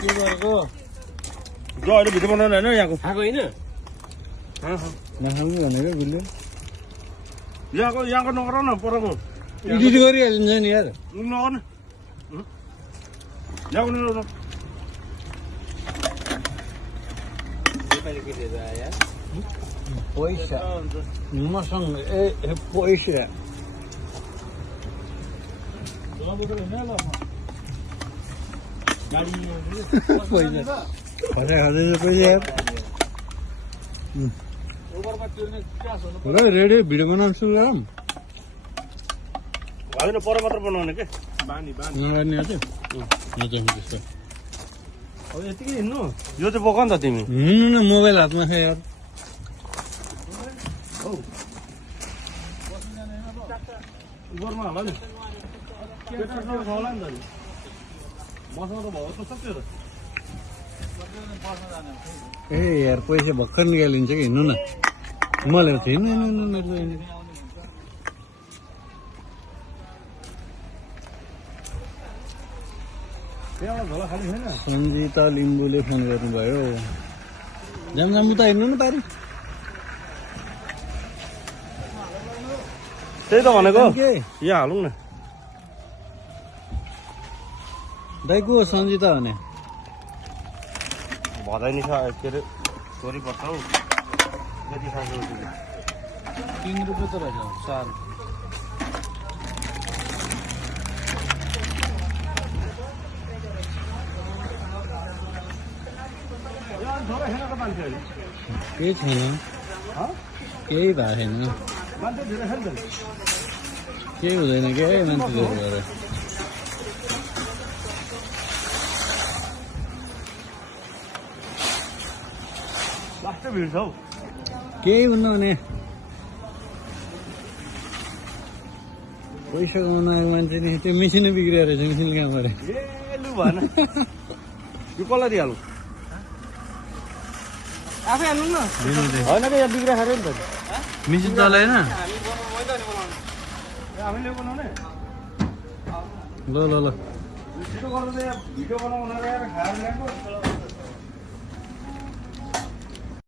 के गरेको जो अहिले भिडियो बनाउनु होइन यहाँको खाएको होइन नखानु भनेर बुझ्यो यहाँको नगर न परको एडिट गरिहालिन्छ नि यार नगर्नु यहाँको नगर पैसा मसँग पैसा पैसा खजा खाँदैछ पैसा यार ल रेडी भिडियो बनाउनु सुरु गरौँ होइन पर मात्र बनाउने के नगर्ने अझै त्यस्तो अब यतिकै हिँड्नु यो चाहिँ बोक नि त तिमी हिँड्नु न मोबाइल हातमा छ यार गोरमा होला नि होला नि त मसँग त भयो त सक्यो त ए यार पैसा भर्खर निकालिन्छ कि हिँड्नु न म ल्याउँछु हिँड्नु त्यहाँ झोला खाली छैन सन्जिता लिम्बूले फोन गर्नुभयो जामु त हिँड्नु न पारि त्यही त भनेको के यहाँ हालौँ न दाइ को सन्जिता भने भदै नि छ के अरे छोरी पर्छ हौ जति खान्छ 3 रुपियाँ त रहेछ 4 केही छैन केही भएको छैन केही हुँदैन के मान्छेले गरेर लास्टै भिड छ हौ केही हुन्न भने पैसा कमाउन आएको मान्छे नि त्यो मेसिनै बिग्रियो रहेछ मेसिन काम गरे ए लु भएन यो कसलाई दिइहाल्नु आफै हाल्नु न होइन कि यहाँ बिग्रा खायो नि त मेसिन चलाएन हामीले बनाउने ल ल ल छिटो गर्दा त यहाँ भिडियो बनाउन खाएर ल्याएको